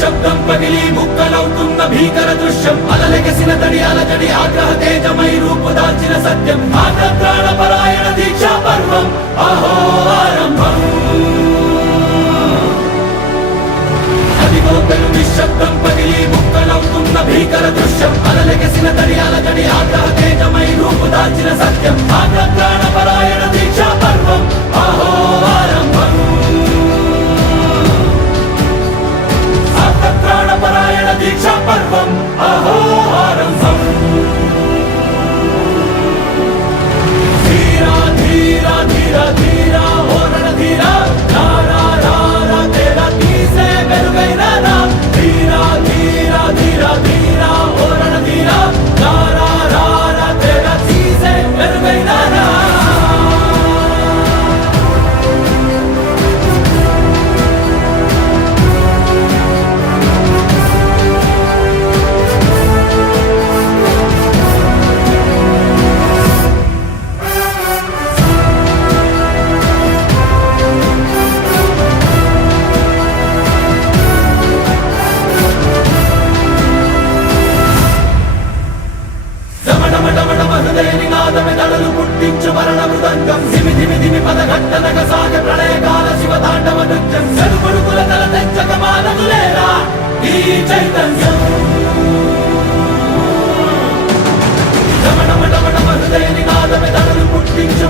అదిగో నిశ్శబ్దం పగిలి ముక్కలవుతున్న భీకర దృశ్యం. అలలెగసిన తడి అలజడి ఆగ్రహ తేజమై రూపుదాల్చిన సత్యం. ఆగ్రత్రాణ పరాయణ దీక్షా పర్వం. అహో ఆరంభం. అదిగో నిశ్శబ్దం పగిలి ముక్కలవుతున్న భీకర దృశ్యం. అలలెగసిన తడి అలజడి ఆగ్రహ తేజమై రూపుదాల్చిన సత్యం. ఆగ్రత్రాణ పరాయణ దీక్షా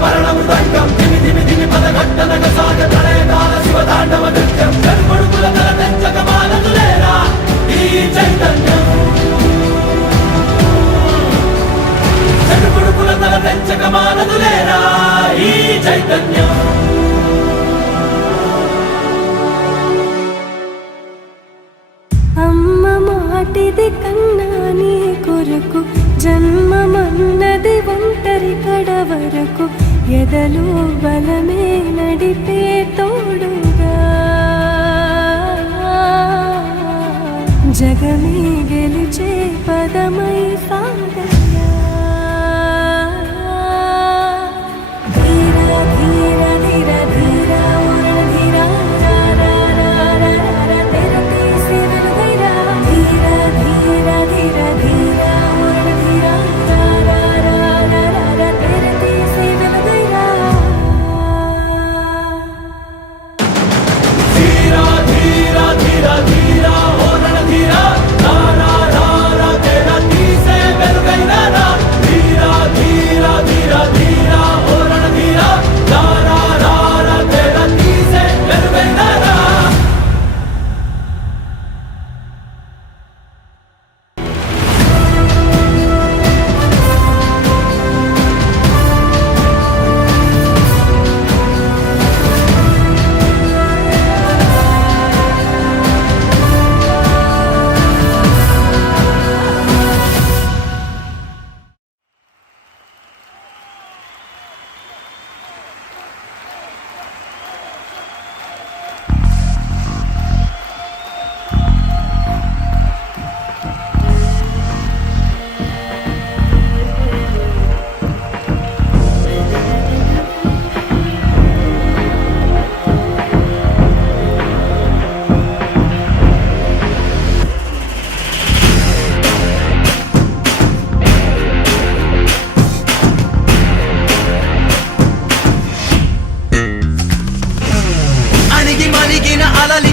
మరణము దండం. దిమి దిమి దిమి ధిమి పద ఘట్టనగ సాగ ప్రళయకాల శివ తాండవ నృత్యం కనుమడుకుల తల తెచ్చక మానదులేరా ఈ చైతన్యం. కనుమడుకుల తల తెంచక మానదులేరా ఈ చైతన్యం. అమ్మ మాటిది కన్నా నీ కొరకు జన్మమన్నది ఒంటరి కడ వరకు ఎదలు బలమే నడిపే తోడుగా. జగమే గెలిచే పదమై సాగయ్యా ధీర ధీర ధీర ధీర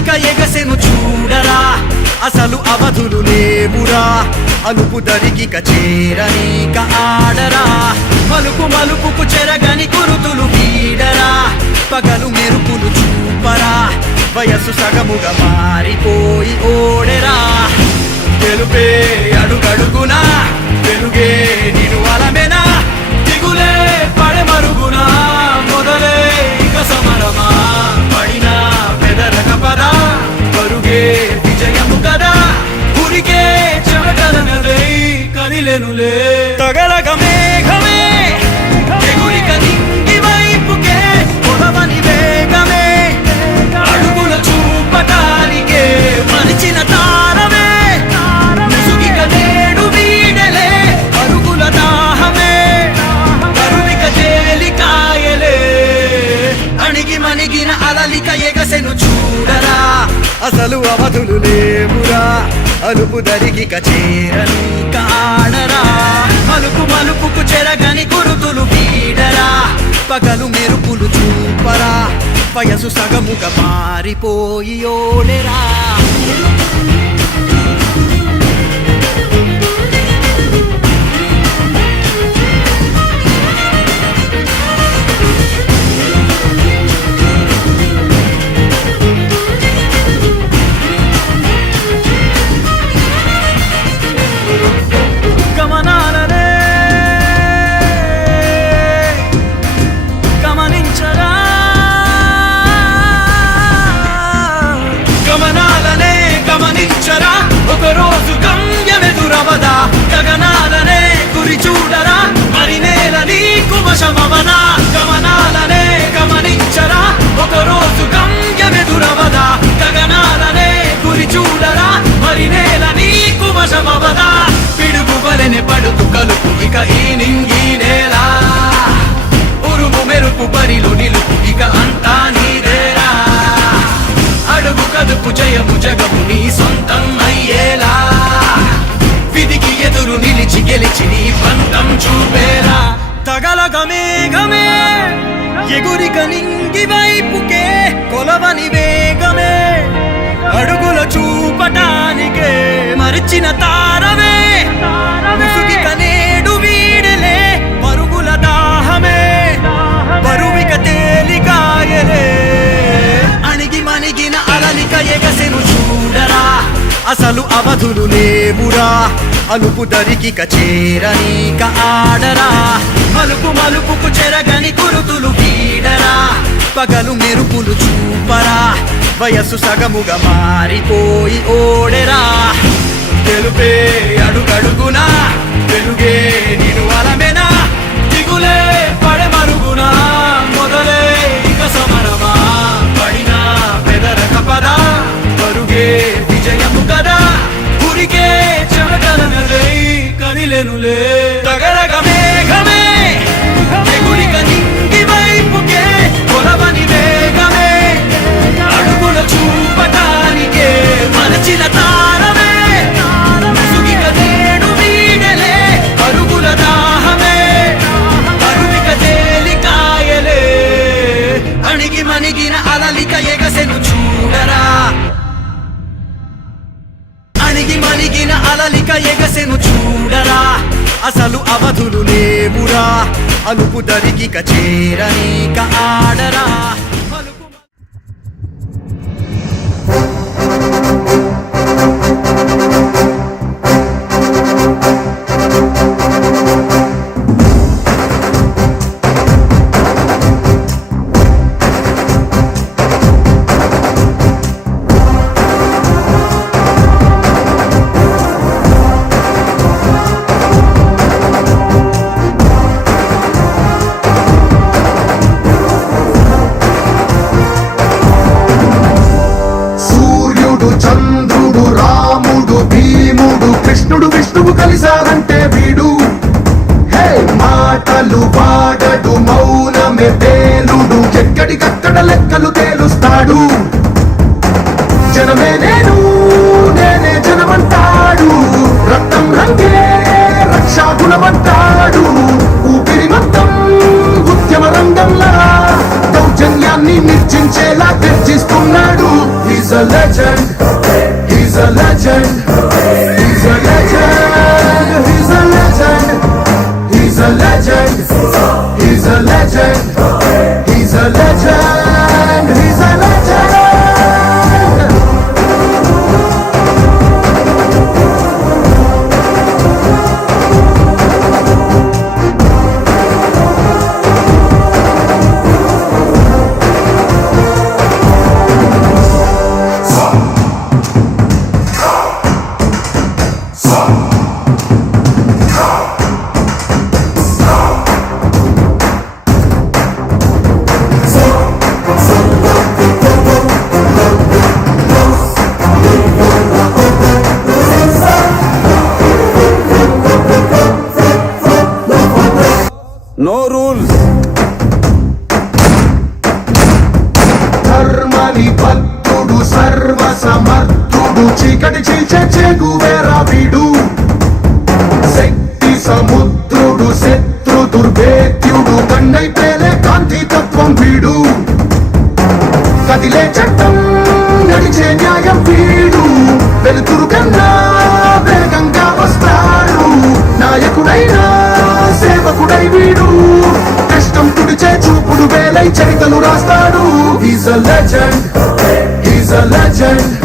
అలలిక ఎగసెను చూడరా. అసలు అవధులు లేవురా. అలుపు దరిగిక చేరనీక ఆడరా. మలుపు మలుపుకు చెరగని కురుతులు వీడరా. పగలు మెరుపులు చూపరా. వయస్సు సగముగా మారిపోయి ఓడెరా. గెలుపే అడుగడుగునా. వెలుగే నిను అలమెనా ఇక దరికి కాడరా. మలుపు మలుపుకు చెరగని గురుతులు వీడరా పగలు మెరుపులు చూపరా. వయసు సగముగా మారిపోయి ఓడెరా. ఇక ఈ నింగి నేల? ఉరుము మెరుపు బరిలు నిలుపు ఇక అంతా నీదేరా? అడుగు కదుపు జయము జగము నీ సొంతం అయ్యేలా? విధికి ఎదురు నిలిచి గెలిచి నీ పంతం చూపేరా తగలగ గమే ఎగురిక నింగి వైపుకే కొలవని వేగమే. అడుగుల చూపటానికే మరిచిన తారవే అసలు అవధులు లేవురా. అలుపు దరికి కచేరనీక ఆడరా. మలుపు మలుపుకు చెరగని కురుతులు గీడరా పగలు మెరుపులు చూపరా. వయస్సు సగముగా మారిపోయి ఓడెరా. తెలుపే అడుగడుగునా. తెలుగే నిను ఉరికే చెమటలనలే కదిలెనులే. నువ్వు కలిసావంటే వీడు హే మాటలు వాడడు మౌనమే పేలుడు ఎక్కడికక్కడ లెక్కలు తేలుస్తాడు జనమే నేను నేనే జనమంటాడు రక్తం రంగే రక్షాగుణమంటాడు ఊపిరి మొత్తం ఉద్యమ రంగంలా దౌర్జన్యాన్ని నిర్చించేలా తెర్చిస్తున్నాడు He's a legend. He's a legend. He's a legend. చరితలు రాస్తాడు. Is a legend is a legend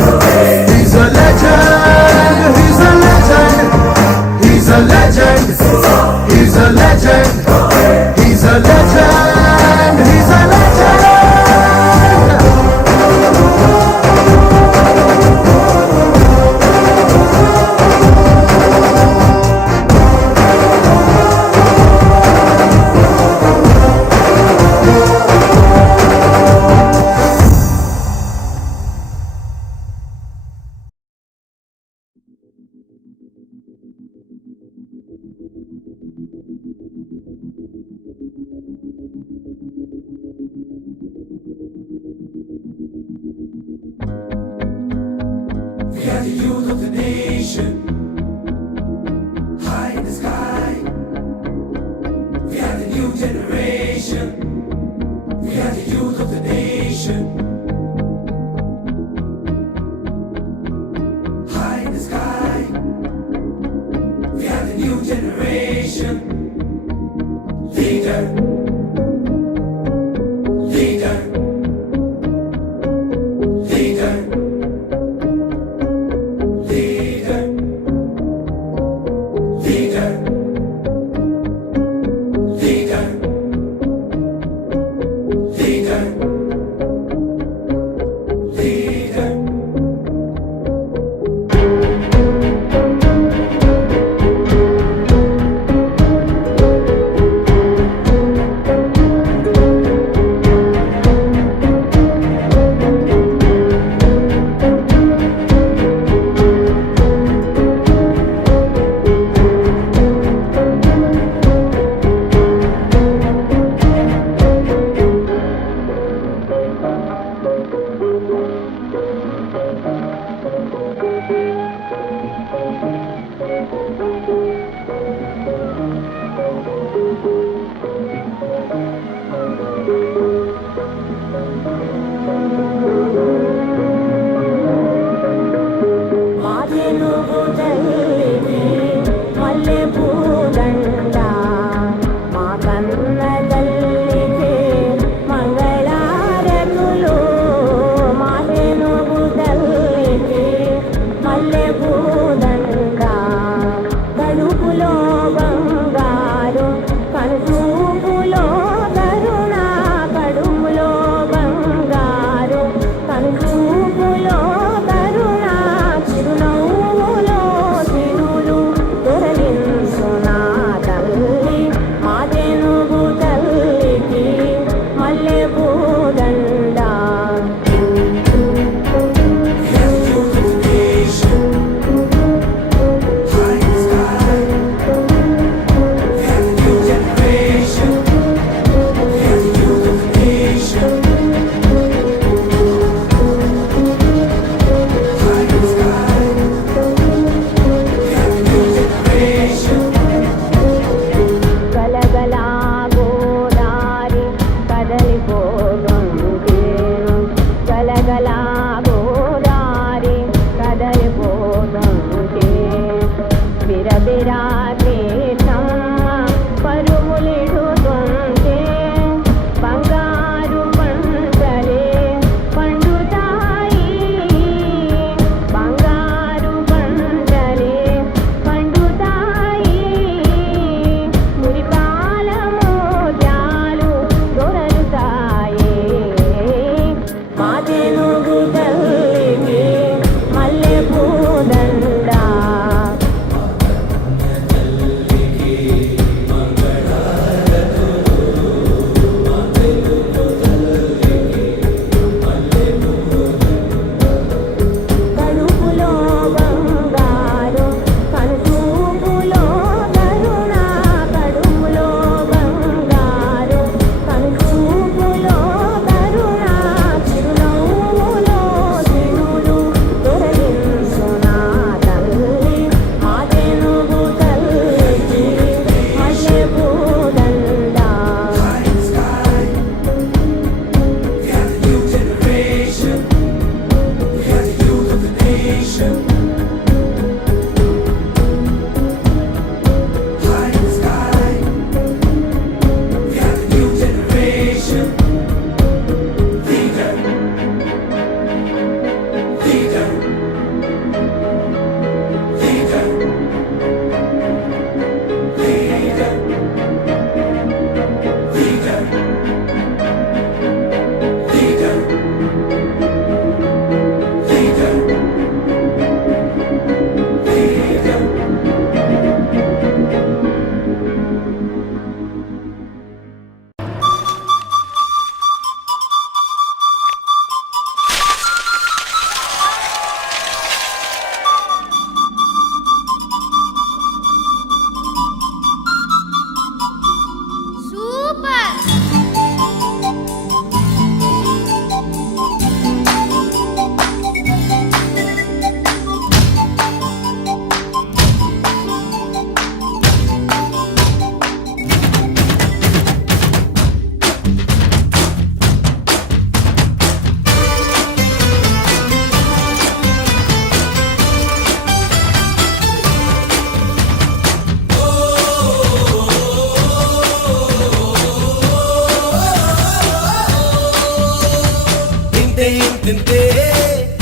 ఇంతే ఇంతే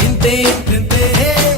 ఇంతే ఇంతే.